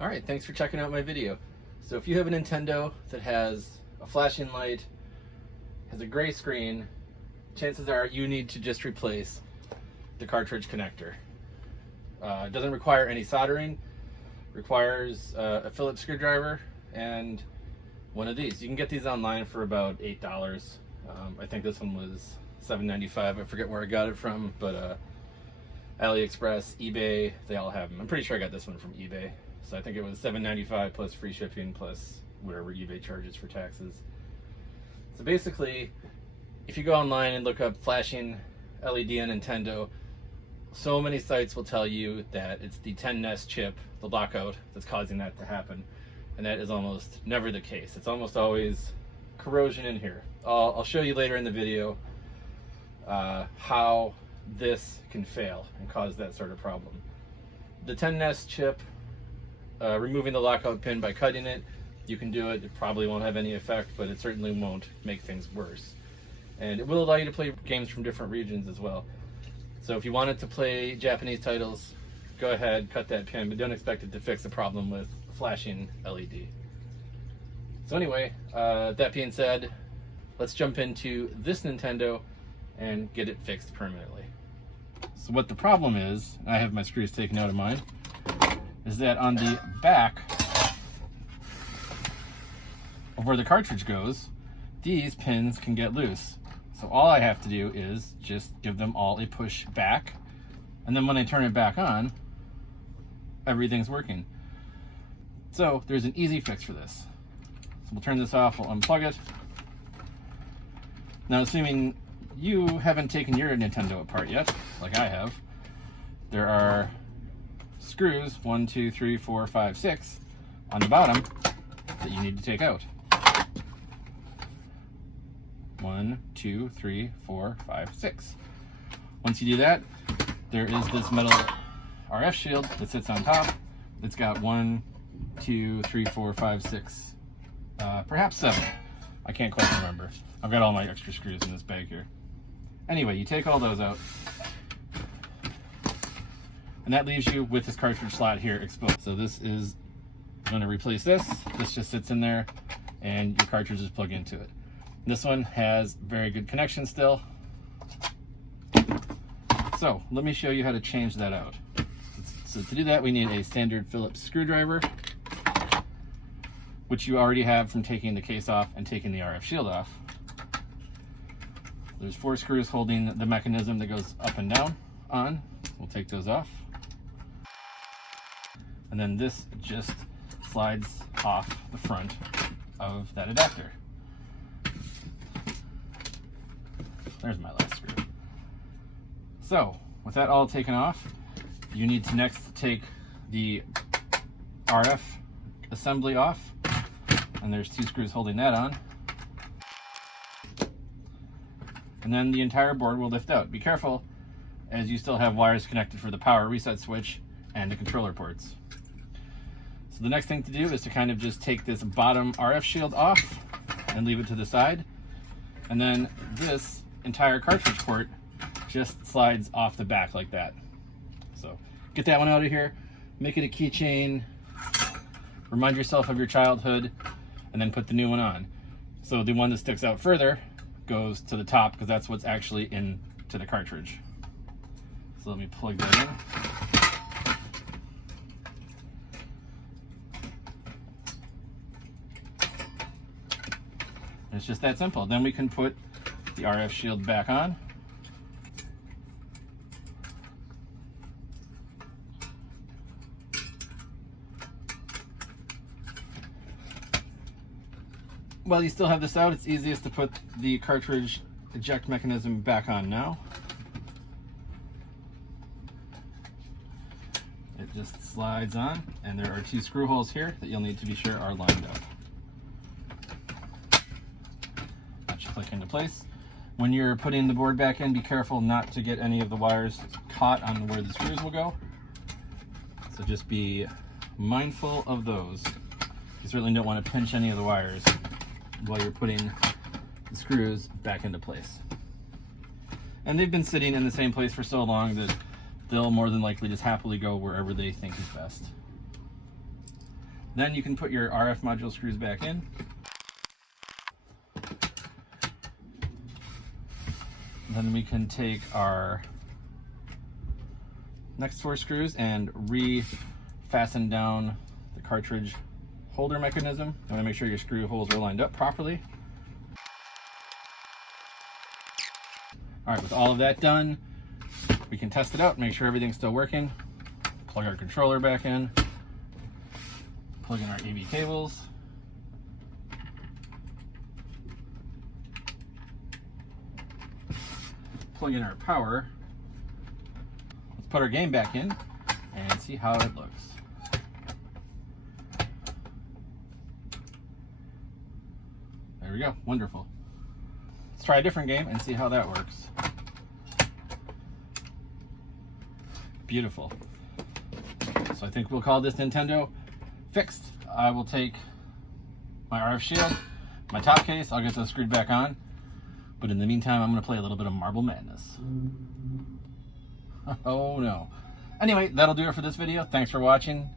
Alright, thanks for checking out my video. So if you have a Nintendo that has a flashing light, has a gray screen, chances are you need to just replace the cartridge connector. It doesn't require any soldering, requires a Phillips screwdriver and one of these. You can get these online for about $8. I think this one was $7.95. I forget where I got it from, but AliExpress, eBay, they all have them. I'm pretty sure I got this one from eBay. So I think it was $7.95 plus free shipping plus whatever eBay charges for taxes. So basically, if you go online and look up flashing LED on Nintendo, so many sites will tell you that it's the NES chip, the lockout, that's causing that to happen. And that is almost never the case. It's almost always corrosion in here. I'll show you later in the video how this can fail and cause that sort of problem. The NES chip, removing the lockout pin by cutting it, you can do it. It probably won't have any effect, but it certainly won't make things worse. And it will allow you to play games from different regions as well. So if you wanted to play Japanese titles, go ahead, cut that pin, but don't expect it to fix the problem with flashing LED. So anyway, that being said, let's jump into this Nintendo and get it fixed permanently. So what the problem is, I have my screws taken out of mine, is that on the back of where the cartridge goes, these pins can get loose. So all I have to do is just give them all a push back, and then when I turn it back on, everything's working. So there's an easy fix for this. So we'll turn this off, we'll unplug it. Now assuming you haven't taken your Nintendo apart yet, like I have, there are screws, 1, 2, 3, 4, 5, 6 on the bottom that you need to take out. 1, 2, 3, 4, 5, 6. Once you do that, there is this metal RF shield that sits on top. It's got 1, 2, 3, 4, 5, 6, perhaps 7. I can't quite remember. I've got all my extra screws in this bag here. Anyway, you take all those out, and that leaves you with this cartridge slot here exposed. So this is going to replace this. This just sits in there, and your cartridge is plugged into it. This one has very good connection still. So let me show you how to change that out. So to do that, we need a standard Phillips screwdriver, which you already have from taking the case off and taking the RF shield off. There's 4 screws holding the mechanism that goes up and down on. We'll take those off. And then this just slides off the front of that adapter. There's my last screw. So with that all taken off, you need to next take the RF assembly off, and there's 2 screws holding that on. And then the entire board will lift out. Be careful, as you still have wires connected for the power reset switch and the controller ports. So the next thing to do is to kind of just take this bottom RF shield off and leave it to the side. And then this entire cartridge port just slides off the back like that. So get that one out of here, make it a keychain, remind yourself of your childhood, and then put the new one on. So the one that sticks out further goes to the top because that's what's actually into the cartridge. So let me plug that in. It's just that simple. Then we can put the RF shield back on. While you still have this out, it's easiest to put the cartridge eject mechanism back on now. It just slides on, and there are 2 screw holes here that you'll need to be sure are lined up. That should click into place. When you're putting the board back in, be careful not to get any of the wires caught on where the screws will go. So just be mindful of those. You certainly don't want to pinch any of the wires while you're putting the screws back into place. And they've been sitting in the same place for so long that they'll more than likely just happily go wherever they think is best. Then you can put your RF module screws back in. Then we can take our next 4 screws and re-fasten down the cartridge holder mechanism. You want to make sure your screw holes are lined up properly. All right, with all of that done, we can test it out, make sure everything's still working. Plug our controller back in, plug in our AV cables. Plug in our power. Let's put our game back in and see how it looks. There we go, wonderful. Let's try a different game and see how that works. Beautiful. So I think we'll call this Nintendo fixed. I will take my RF shield, my top case, I'll get those screwed back on. But in the meantime, I'm going to play a little bit of Marble Madness. Oh no. Anyway, that'll do it for this video. Thanks for watching.